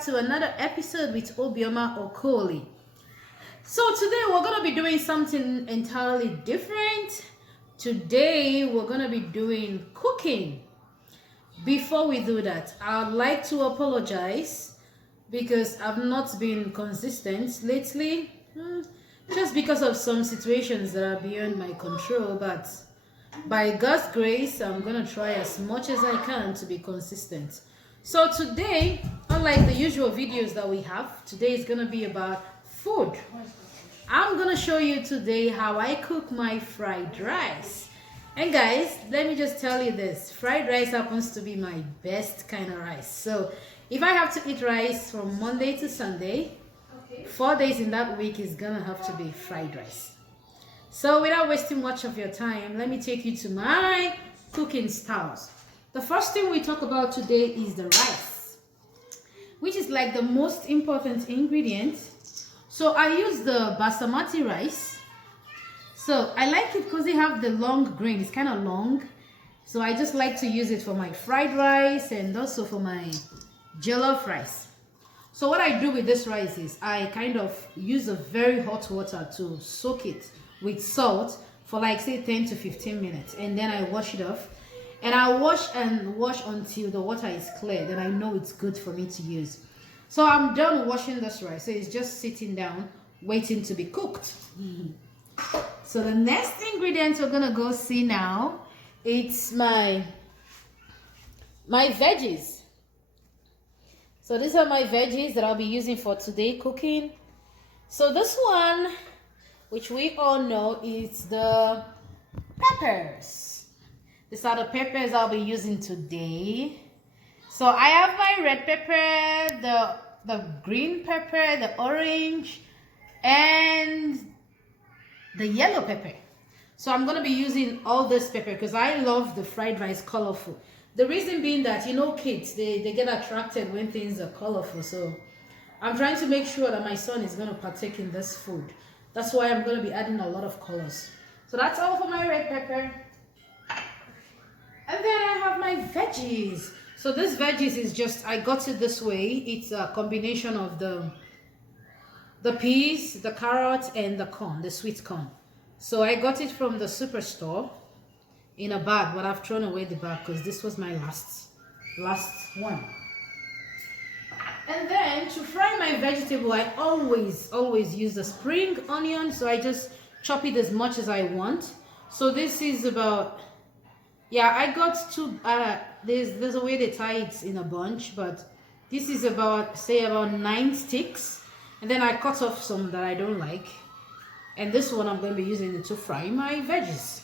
back to another episode with Obioma Okoli. So today we're going to be doing something entirely different. Today we're going to be doing cooking. Before we do that, I'd like to apologize because I've not been consistent lately, just because of some situations that are beyond my control, but by God's grace, I'm going to try as much as I can to be consistent. So today, unlike the usual videos that we have, today is going to be about food. I'm going to show you today how I cook my fried rice. And guys, let me just tell you this, fried rice happens to be my best kind of rice. So if I have to eat rice from Monday to Sunday, 4 days in that week is going to have to be fried rice. So without wasting much of your time, let me take you to my cooking styles. The first thing we talk about today is the rice, which is like the most important ingredient. So I use the basmati rice. So I like it because they have the long grain. It's kind of long. So I just like to use it for my fried rice and also for my jollof rice. So what I do with this rice is I kind of use a very hot water to soak it with salt for like say 10 to 15 minutes, and then I wash it off, and I wash until the water is clear. Then I know it's good for me to use. So I'm done washing this rice, so it's just sitting down waiting to be cooked. So the next ingredient we're gonna go see now, it's my veggies. So these are my veggies that I'll be using for today cooking. So this one, which we all know, is the peppers. These are the peppers I'll be using today. So I have my red pepper, the green pepper, the orange, and the yellow pepper. So I'm going to be using all this pepper because I love the fried rice colorful. The reason being that, you know, kids, they get attracted when things are colorful. So I'm trying to make sure that my son is going to partake in this food. That's why I'm going to be adding a lot of colors. So that's all for my red pepper. And then I have my veggies. So this veggies is just, I got it this way. It's a combination of the peas, the carrot, and the corn, the sweet corn. So I got it from the superstore in a bag, but I've thrown away the bag because this was my last one. And then to fry my vegetable, I always use the spring onion. So I just chop it as much as I want. So this is about, yeah, I got two, there's a way they tie it in a bunch, but this is about, say about 9 sticks. And then I cut off some that I don't like. And this one I'm going to be using it to fry my veggies.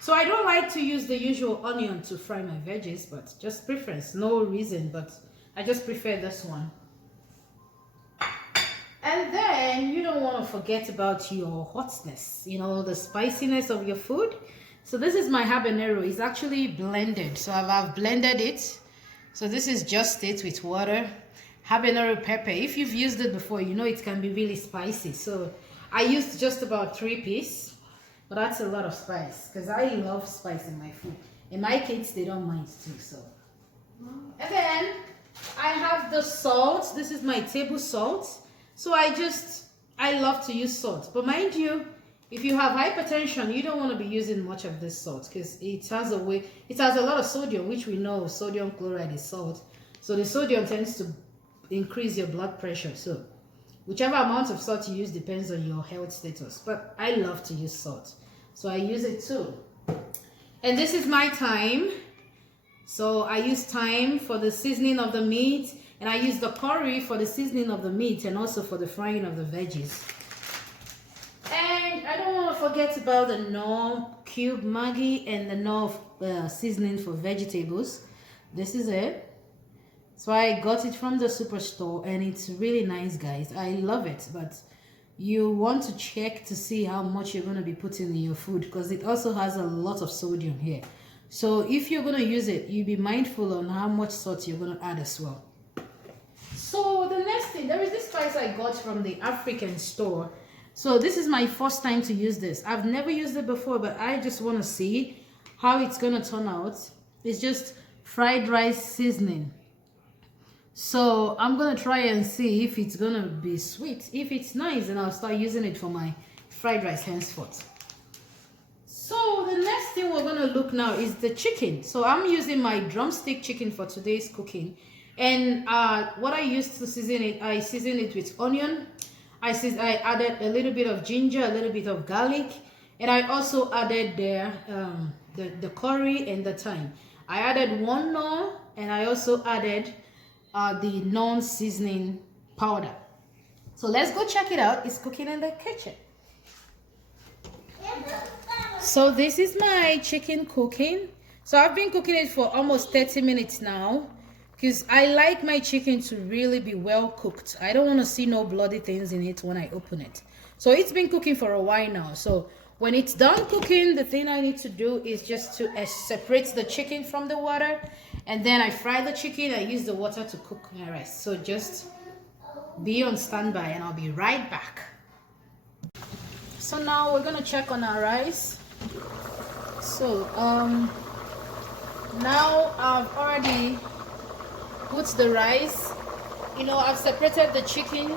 So I don't like to use the usual onion to fry my veggies, but just preference, no reason, but I just prefer this one. And then you don't want to forget about your hotness, you know, the spiciness of your food. So this is my habanero. It's actually blended. So I've blended it. So this is just it with water. Habanero pepper. If you've used it before, you know it can be really spicy. So I used just about 3 pieces. But that's a lot of spice because I love spice in my food. And my kids, they don't mind too. So, and then I have the salt. This is my table salt. So I love to use salt. But mind you, if you have hypertension, you don't want to be using much of this salt because it has a lot of sodium, which we know sodium chloride is salt. So the sodium tends to increase your blood pressure. So whichever amount of salt you use depends on your health status. But I love to use salt, so I use it too. And this is my thyme. So I use thyme for the seasoning of the meat, and I use the curry for the seasoning of the meat and also for the frying of the veggies. And I don't want to forget about the Knorr cube Maggi and the Knorr seasoning for vegetables. This is it. So I got it from the superstore, and it's really nice, guys. I love it, but you want to check to see how much you're going to be putting in your food because it also has a lot of sodium here. So if you're going to use it, you be mindful on how much salt you're going to add as well. So the next thing, there is this spice I got from the African store. So this is my first time to use this. I've never used it before, but I just want to see how it's going to turn out. It's just fried rice seasoning. So I'm gonna try and see if it's gonna be sweet. If it's nice, then I'll start using it for my fried rice henceforth. So the next thing we're gonna look now is the chicken. So I'm using my drumstick chicken for today's cooking. And what I used to season it, I season it with onion. I added a little bit of ginger, a little bit of garlic, and I also added the curry and the thyme. I added one nor, and I also added the non-seasoning powder. So let's go check it out. It's cooking in the kitchen. So this is my chicken cooking. So I've been cooking it for almost 30 minutes now, because I like my chicken to really be well cooked. I don't want to see no bloody things in it when I open it. So it's been cooking for a while now. So when it's done cooking, the thing I need to do is just to separate the chicken from the water, and then I fry the chicken. I use the water to cook my rice. So just be on standby and I'll be right back. So now we're gonna check on our rice. So now I've already put the rice, I've separated the chicken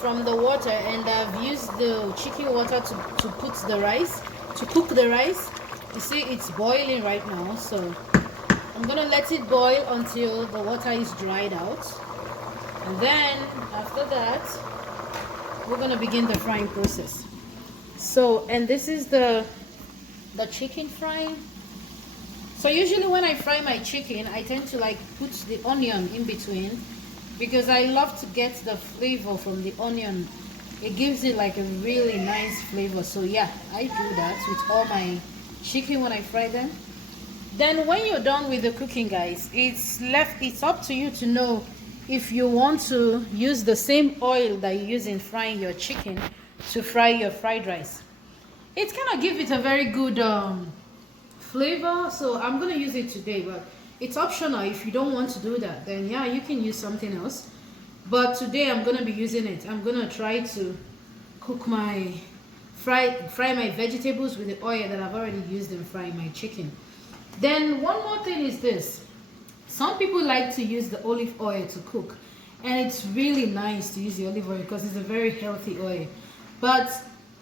from the water, and I've used the chicken water to cook the rice. You see it's boiling right now, so I'm gonna let it boil until the water is dried out, and then after that we're gonna begin the frying process. So, and this is the chicken frying. So usually when I fry my chicken, I tend to put the onion in between, because I love to get the flavor from the onion. It gives it a really nice flavor. So yeah, I do that with all my chicken when I fry them. Then when you're done with the cooking, guys, it's up to you to know if you want to use the same oil that you use in frying your chicken to fry your fried rice. It's gonna give it a very good flavor, so I'm gonna use it today, but it's optional. If you don't want to do that, then yeah, you can use something else, but today I'm gonna be using it. I'm gonna try to cook my fry my vegetables with the oil that I've already used in frying my chicken. Then one more thing is this: some people like to use the olive oil to cook, and it's really nice to use the olive oil because it's a very healthy oil. But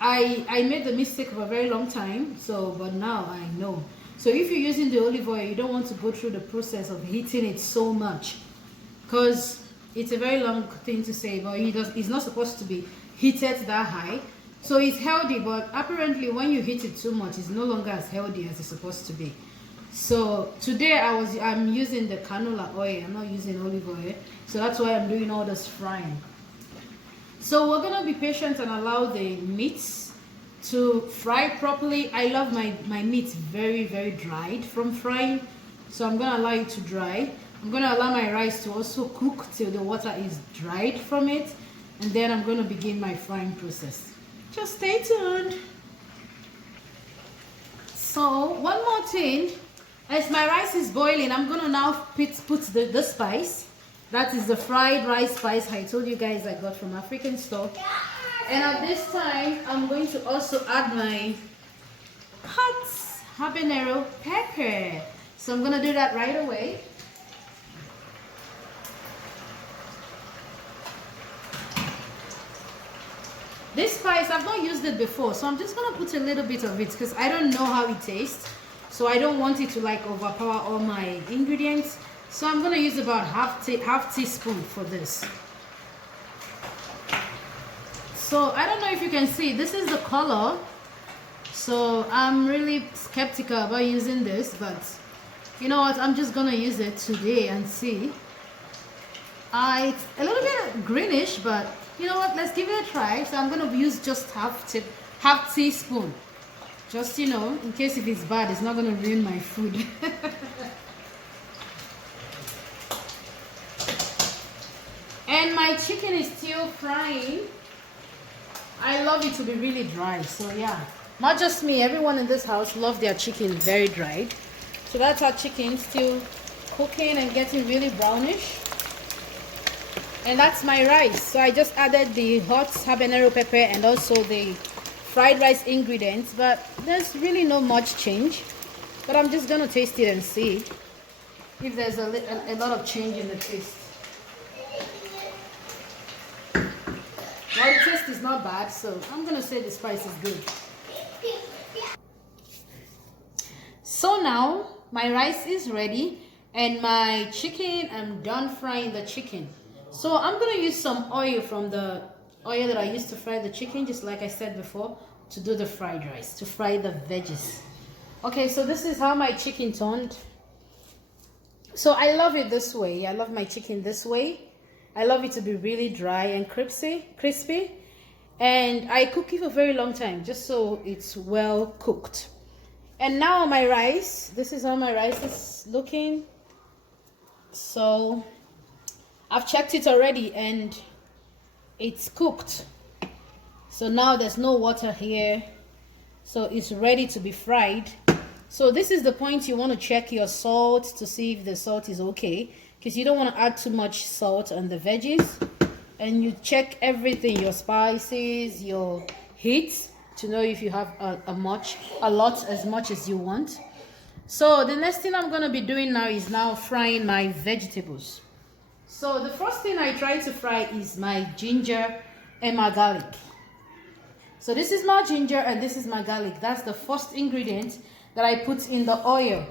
I made the mistake for a very long time, but now I know. So if you're using the olive oil, you don't want to go through the process of heating it so much, because it's a very long thing to say, but it's not supposed to be heated that high. So it's healthy, but apparently when you heat it too much, it's no longer as healthy as it's supposed to be. So today I'm using the canola oil. I'm not using olive oil, so that's why I'm doing all this frying. So we're gonna be patient and allow the meats to fry properly. I love my meat very, very dried from frying, so I'm gonna allow it to dry. I'm gonna allow my rice to also cook till the water is dried from it, and then I'm gonna begin my frying process. Just stay tuned. So one more thing, as my rice is boiling, I'm gonna now put the spice. That is the fried rice spice I told you guys I got from African store. And at this time, I'm going to also add my hot habanero pepper. So I'm gonna do that right away. This spice, I've not used it before, so I'm just gonna put a little bit of it because I don't know how it tastes. So I don't want it to overpower all my ingredients. So I'm gonna use about half teaspoon for this. So I don't know if you can see, this is the color. So I'm really skeptical about using this, but you know what, I'm just gonna use it today and see. It's a little bit greenish, but you know what, let's give it a try. So I'm gonna use just half teaspoon. Just, in case if it's bad, it's not gonna ruin my food. And my chicken is still frying. I love it to be really dry, so yeah. Not just me, everyone in this house loves their chicken very dried. So that's our chicken still cooking and getting really brownish. And that's my rice. So I just added the hot habanero pepper and also the fried rice ingredients, but there's really no much change. But I'm just gonna taste it and see if there's a lot of change in the taste. is not bad, so I'm gonna say the spice is good. So now my rice is ready and my chicken, I'm done frying the chicken. So I'm gonna use some oil from the oil that I used to fry the chicken, just like I said before, to do the fried rice, to fry the veggies. Okay, so this is how my chicken turned. So I love it this way. I love my chicken this way. I love it to be really dry and crispy. And I cook it for a very long time, just so it's well cooked. And now my rice, this is how my rice is looking. So I've checked it already and it's cooked. So now there's no water here. So it's ready to be fried. So this is the point you want to check your salt to see if the salt is okay, because you don't want to add too much salt on the veggies. And you check everything, your spices, your heat, to know if you have as much as you want. So the next thing I'm going to be doing now is now frying my vegetables. So the first thing I try to fry is my ginger and my garlic. So this is my ginger and this is my garlic. That's the first ingredient that I put in the oil.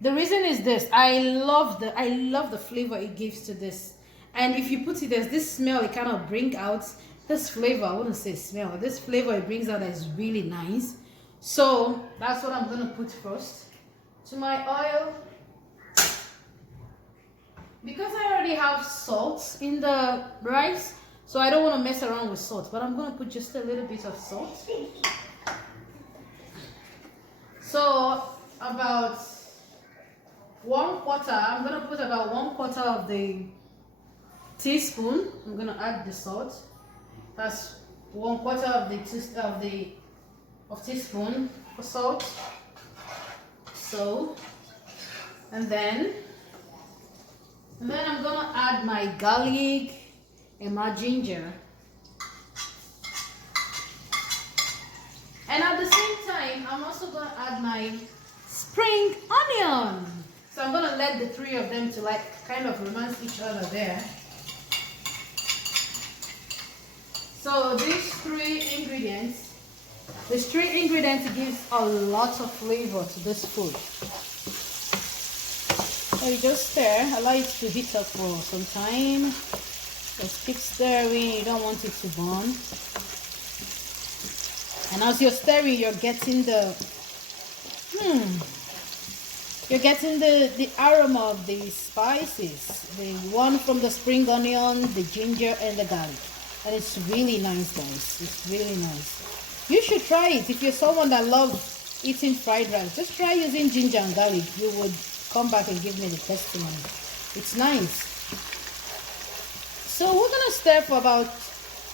The reason is this: I love the flavor it gives to this. And if you put it, there's this smell it kind of brings out, this flavor, I wouldn't say smell, this flavor it brings out is really nice. So that's what I'm gonna put first to my oil. Because I already have salt in the rice, so I don't want to mess around with salt, but I'm gonna put just a little bit of salt. So about 1/4, I'm gonna put about 1/4 of the teaspoon. I'm gonna add the salt. That's 1/4 of teaspoon of salt. So, and then I'm gonna add my garlic and my ginger. And at the same time, I'm also gonna add my spring onion. So I'm gonna let the three of them to like kind of romance each other there. So these three ingredients gives a lot of flavor to this food. So you just stir, allow it to heat up for some time. Just keep stirring, you don't want it to burn. And as you're stirring, you're getting the aroma of the spices. The one from the spring onion, the ginger, and the garlic. And it's really nice, guys. It's really nice. You should try it. If you're someone that loves eating fried rice, just try using ginger and garlic. You would come back and give me the testimony. It's nice. So we're gonna stir for about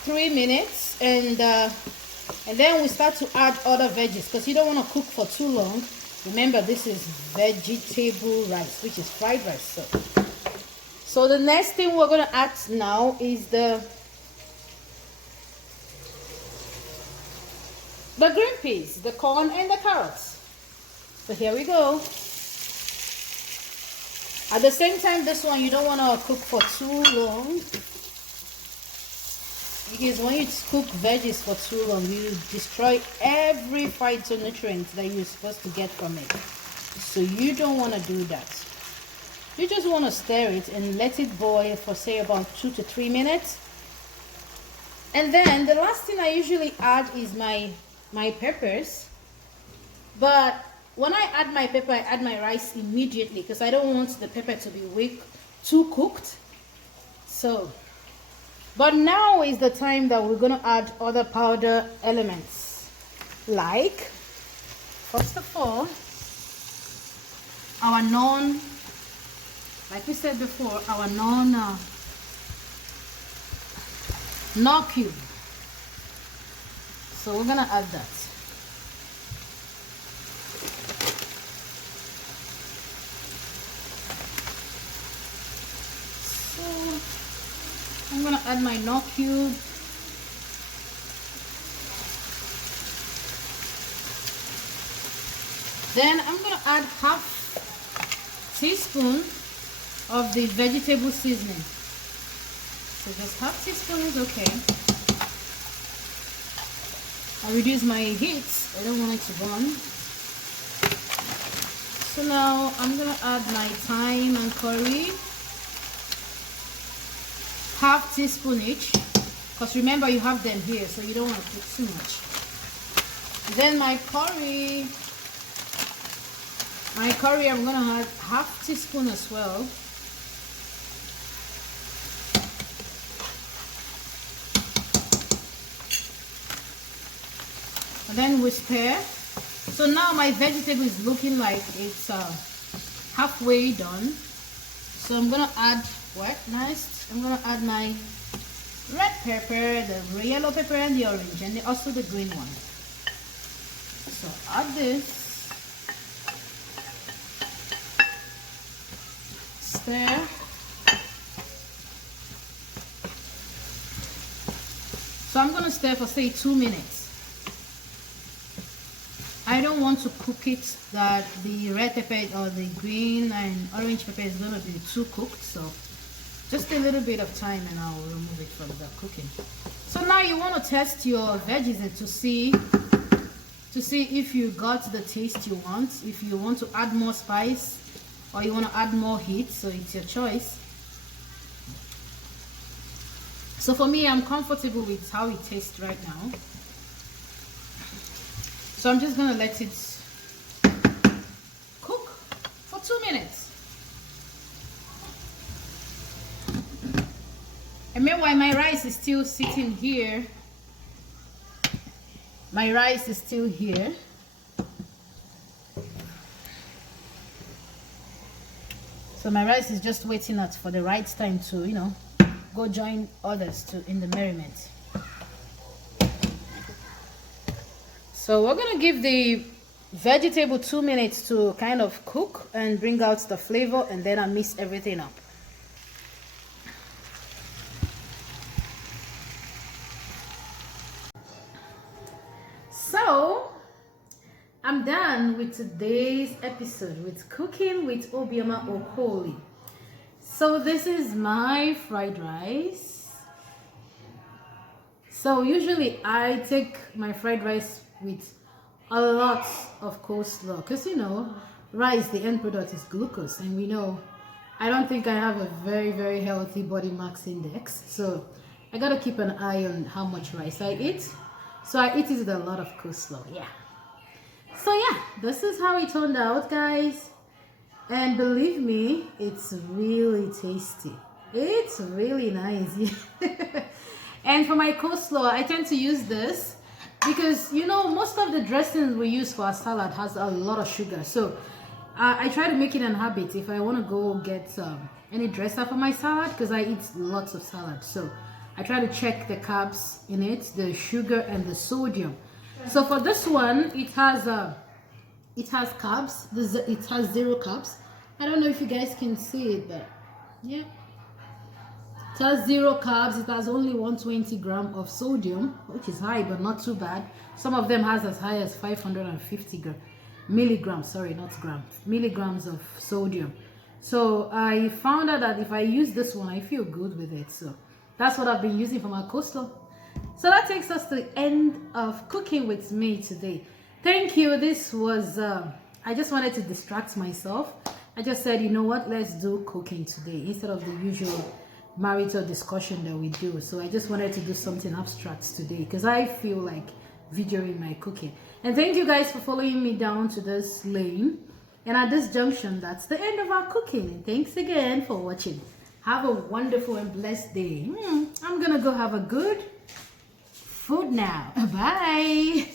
3 minutes, and then we start to add other veggies, because you don't want to cook for too long. Remember, this is vegetable rice, which is fried rice. So the next thing we're gonna add now is the green peas, the corn, and the carrots. So here we go. At the same time, this one you don't want to cook for too long, because when you cook veggies for too long, you destroy every phytonutrient that you're supposed to get from it. So you don't want to do that. You just want to stir it and let it boil for say about 2 to 3 minutes. And then the last thing I usually add is my peppers. But when I add my pepper, I add my rice immediately, because I don't want the pepper to be too cooked. So, but now is the time that we're going to add other powder elements. Like, first of all, our like we said before, our nor cube. So we're going to add that. I'm going to add my nor cube. Then I'm going to add half teaspoon of the vegetable seasoning. So just half teaspoon is okay. I reduce my heat. I don't want it to burn. So now I'm gonna add my thyme and curry, half teaspoon each, because remember you have them here, so you don't want to put too much. Then my curry I'm gonna add half teaspoon as well. And then we stir. So now my vegetable is looking like it's halfway done. So I'm gonna add what next? I'm gonna add my red pepper, the yellow pepper, and the orange, and also the green one. So add this, stir. So I'm gonna stir for say 2 minutes. I don't want to cook it that the red pepper or the green and orange pepper is going to be too cooked, so just a little bit of time and I'll remove it from the cooking. So now you want to test your veggies and to see if you got the taste you want, if you want to add more spice or you want to add more heat, so it's your choice. So for me, I'm comfortable with how it tastes right now. So I'm just gonna let it cook for 2 minutes. And meanwhile, my rice is still sitting here. My rice is still here. So my rice is just waiting out for the right time to, you know, go join others in the merriment. So we're gonna give the vegetable 2 minutes to kind of cook and bring out the flavor, and then I mix everything up. So I'm done with today's episode with cooking with obioma okoli. So this is my fried rice. So usually I take my fried rice with a lot of coleslaw, because you know, rice, the end product is glucose, and we know I don't think I have a very healthy body mass index, so I gotta keep an eye on how much rice I eat. So I eat it with a lot of coleslaw. Yeah, so yeah, this is how it turned out, guys, and believe me, it's really tasty. It's really nice. And for my coleslaw, I tend to use this because, you know, most of the dressings we use for our salad has a lot of sugar. So I try to make it an habit if I want to go get any dresser for my salad, because I eat lots of salad. So I try to check the carbs in it, the sugar and the sodium. So for this one, it has carbs. It has 0 carbs. I don't know if you guys can see it, but yeah. It has 0 carbs. It has only 120 grams of sodium, which is high but not too bad. Some of them has as high as 550 milligrams, sorry, not grams, milligrams of sodium. So I found out that if I use this one, I feel good with it. So that's what I've been using for my coleslaw. So that takes us to the end of cooking with me today. Thank you. This was I just wanted to distract myself. I just said, you know what, let's do cooking today instead of the usual marital discussion that we do. So I just wanted to do something abstract today because I feel like videoing my cooking. And thank you guys for following me down to this lane. And at this junction, that's the end of our cooking. And thanks again for watching. Have a wonderful and blessed day. I'm gonna go have a good food now. Bye.